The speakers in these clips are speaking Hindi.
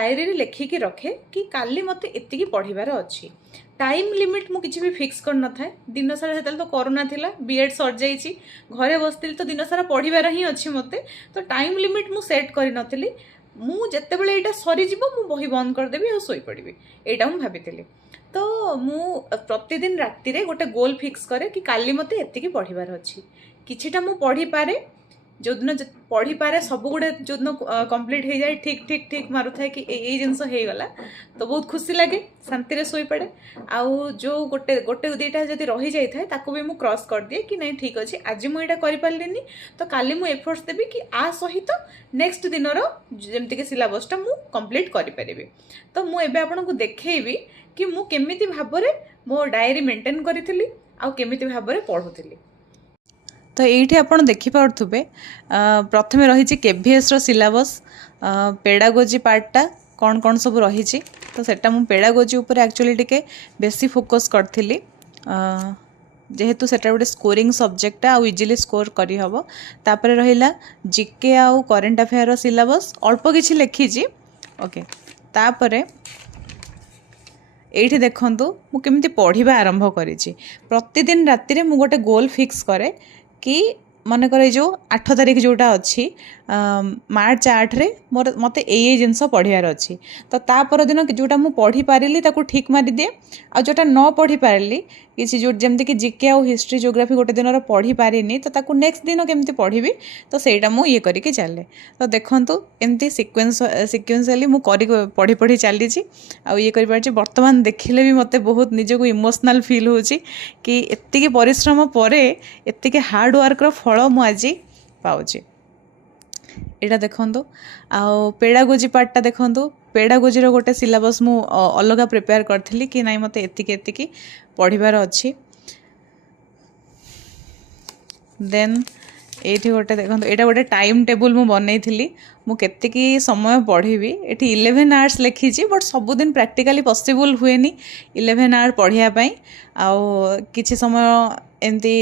डायरी रे लिखिकी रखे कि काली मते एतिकी पढ़िबार अच्छी। टाइम लिमिट मु किसी भी फिक्स कर न थाए। दिन सारा से तो कोरोना थिला, बीएड सर जाइए, घरे बसती तो दिन सारा पढ़िबार ही अच्छी मते। तो टाइम लिमिट मु सेट कर नथिली। मु जेतेबेले एटा सरी जीवो मु बही बंद कर देबी और सोई पड़िबी, एटा मु भाबितिली। तो मु प्रतिदिन राति रे गोटे गोल फिक्स करे कि काली मते एतिकी पढ़िबार अच्छी। किछिटा मु पढ़ी पारे, जो दिन पढ़ी पारे सब गुड़े जो दिन कंप्लीट हो जाए, ठीक ठीक ठीक मारू थाए कि ये जिनस हो गला तो बहुत खुशी लगे, शांति रे सोई पड़े। आउ जो गोटे गोटे दुईटा जब रही जाए था ताकू भी मु क्रॉस कर दिए कि नहीं ठीक अच्छे, आज मुझे कर पार्लिनी तो काली मु एफर्ट्स देवी कि आ सहित नेक्स्ट दिन जमती कि सिलेबसटा मु कंप्लीट करि परिबे। तो मु एबे आपनको देखेबी कि मु केमिति भाबरे मो डायरी मेंटेन करिथिली आ केमिति भाबरे पढुथिली। तो ये आपड़ देखिपे प्रथम रही केभीएस सिलेबस पेडागोजी पार्टा कौन कौन सब रही, तो सेटा मु पेडागोजी उपर एक्चुअली टिके बेसी फोकस करथिली, जेहेतु सेटा गोटे स्कोरिंग सब्जेक्ट आउ इजिली स्कोर करी हबो। तापर रहिला जीके आउ करेंट अफेयर सिलेबस अल्प किछि लिखिछि। ओके, तापरे एठी देखंतु मु केमिति पढ़िबा आरंभ करिछि। प्रतिदिन राति रे मु गोटे गोल फिक्स करे कि मन कर जो 8 तारिख जोटा अच्छी मार्च 8 रे मोर मते ए जिनस पढ़ियार अच्छी। तो ता पर दिन जोटा मु पढ़ी पारिली ताकू ठीक मारी दिए, आ जोटा न पढ़ी पारिली किसी जो जमती कि जीके आउ हिस्ट्री ज्योग्राफी गोटे दिन पढ़ी पारिनी तो ताकू नेक्स्ट दिन केमती पढ़ी तो सेटा मु ये करके चले। तो देखंतु एमती सिक्वेन्शियली मु पढ़ी पढ़ी चली आ ये कर पारछि। वर्तमान देखिले भी मते बहुत निजको इमोशनल फील होछि कि एतिकी परिश्रम परे एतिकी हार्ड वर्क रो फल मु आज पाउछि। एटा देखंतु आउ पेडागोजी पार्टटा देखंतु, पेडागोजी रो गोटे सिलेबस मु अलग प्रिपेयर करथिली कि नाइ मते एतिकी एतिकी पढ़िबार अछि। देन एठी गोटे देखंतु एटा गोटे टाइम टेबल मु बनैथिली, मु केतिकी समय पढ़िबी। एठी 11 आवर्स लिखिछि, बट सबुदिन प्रैक्टिकली पॉसिबल हुएनी 11 आवर पढ़िया पई। आउ किछि समय एमती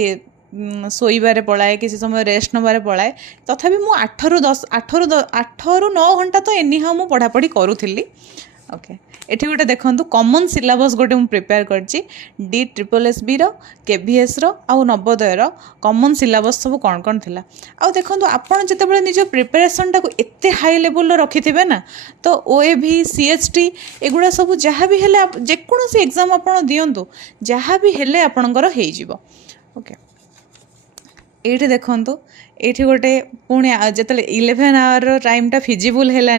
शोइबारे पलाए, किसी समय रेस्ट नबारे पलाए। तथापि मु 8 रु 9 घंटा तो एनी हाउ मु पढ़ापढ़ी करूथिली। ओके, एठी गोटे देखंतु कॉमन सिलेबस गोटे मु प्रिपेयर करछि DSSB रो, केभीएस रो आउ नवोदय रो कॉमन सिलेबस सब कोन कोन थिला। आउ देखंतु आपण जेतेबेले निज प्रिपरेशन टाको एते हाई लेवल रो रखिथिबे ना, तो OAV CHT एगुडा सब जहा भी हेले जे कोनोसी एग्जाम आपण दियंतु जहा भी हेले आपणकर हेइ जिवो। ओके, एठी देखंतु एठी गोटे पुणी जेतले 11 आवर टाइम टा फिजिबल हेला